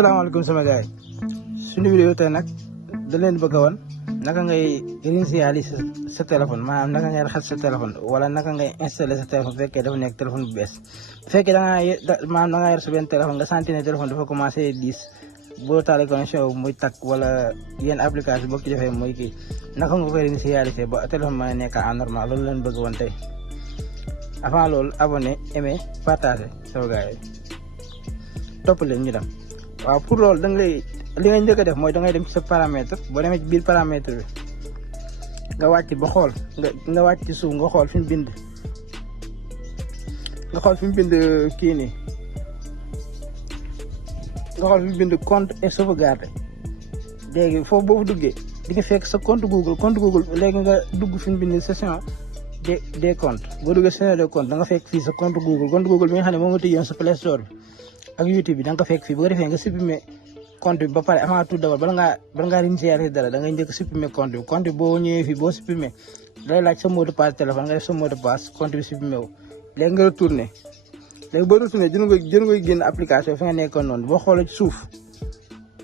asalaamaaleykum sama gars yi suñu vidéo tey nag da leen bëgg a wan naka ngay réinitialiser sa téléphone maanaam naka ngay raxas sa téléphone wala naka ngay installer sa téléphone bu fekkee dafa nekk téléphone bu bees bu fekkee maanaam da ngaa yor sa benn téléphone nga sentir ne téléphone dafa commencé diis boo taalee connexion muy takk wala yenn application boo ci defee muy kii naka nga koy réinitialiser ba téléphone mën a nekk en normal loolu leen bëgg wan tey avant loolu abonné aimé partagé sama gars yi topp leen ñu dem. waaw pour loolu da nga li nga njëkk a def mooy da ngay dem ci sa paramètre boo demee ci biir paramètre bi nga wàcc ba xool nga wàcc ci suuf nga xool fi mu bind kii nii nga xool fi mu bind compte et sauvegarde léegi foofu boo fa duggee di nga fekk sa compte Google léegi nga dugg fi mu bind session des comptes boo duggee session des comptes da nga fekk fii sa compte Google bi nga xam ne moom nga tëjoon sa Play Store bi ak YouTube bi da nga ko fekk fii bu ko defee nga supprimer compte bi ba pare avant tout d'abord bala ngaa réinitialiser dara da ngay njëkk supprimer compte bi boo ñëwee fii boo supprimer day laaj sa mot de passe téléphone nga def sa mot de passe compte bi supprimer wu léegi nga retourné léegi boo retourné jën nga génn application fi nga nekkoon noonu boo xoolee ci suuf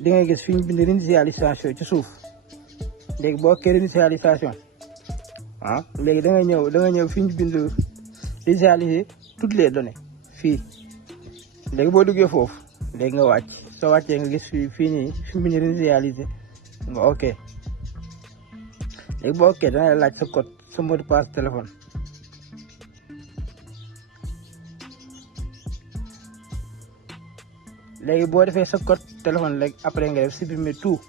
di ngay gis fi ñu bind réinitialisation ci suuf léegi boo okkee réinitialisation léegi da nga ñëw fi ñu bind réinitialiser toutes les données fii léegi boo duggee foofu léegi nga wàcc soo wàccee nga gis fii nii fi mu réinitialiser nga ok léegi boo ok dana la laaj sa code sa mot de passe téléphone léegi boo defee sa code téléphone léegi après nga def supprimer tout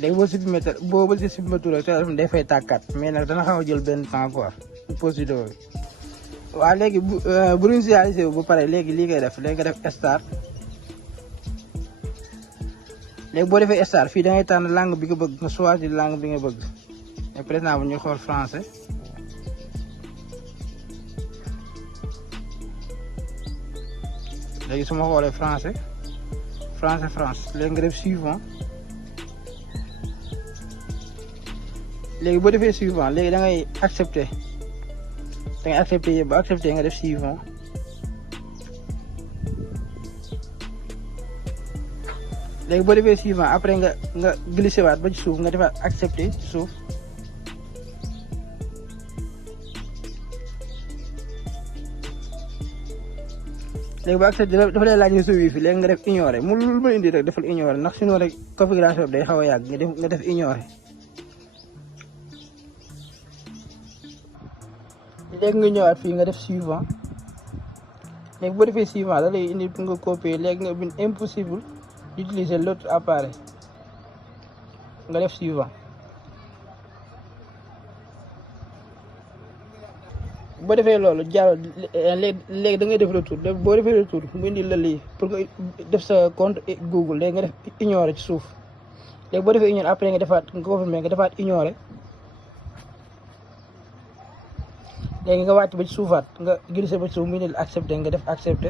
léegi boo supprimer tout rek téléphone day fay tàkkaat mais nag dana xaw a jël benn temps quoi pause vidéo bi waaw léegi bu réinitialisé bu pare léegi lii ngay def léegi nga def start léegi boo defee start fii da ngay tànn langue bi nga bëgg nga choisir langue bi nga bëgg mais par exemple ñu xool français léegi su ma xoolee France léegi nga def suivant léegi boo defee suivant léegi da ngay accepter yëpp ba accepté nga def suivant léegi boo defee suivant après nga glissé waat ba ci suuf nga defaat accepté ci suuf léegi ba accepté dafa lay laaj nga sa wifi léegi nga def ignoré mu lu ma indi rek defal ignoré ndax sinon rek configuration bi day xaw a yàgg nga def ignoré léegi nga ñëwaat fii nga def suivant léegi boo defee suivant da lay indi pour nga copier léegi nga bind impossible d'utiliser l'autre appareil nga def suivant boo defee loolu jàll léegi da ngay def retour boo defee retour mu indi la lii pour nga def sa compte Google léegi nga def ignorer ci suuf léegi boo defee ignorer après nga confirmer nga defaat ignorer léegi nga wàcc ba ci suufaat nga glissé ba ci suuf mu ne accepté nga def accepté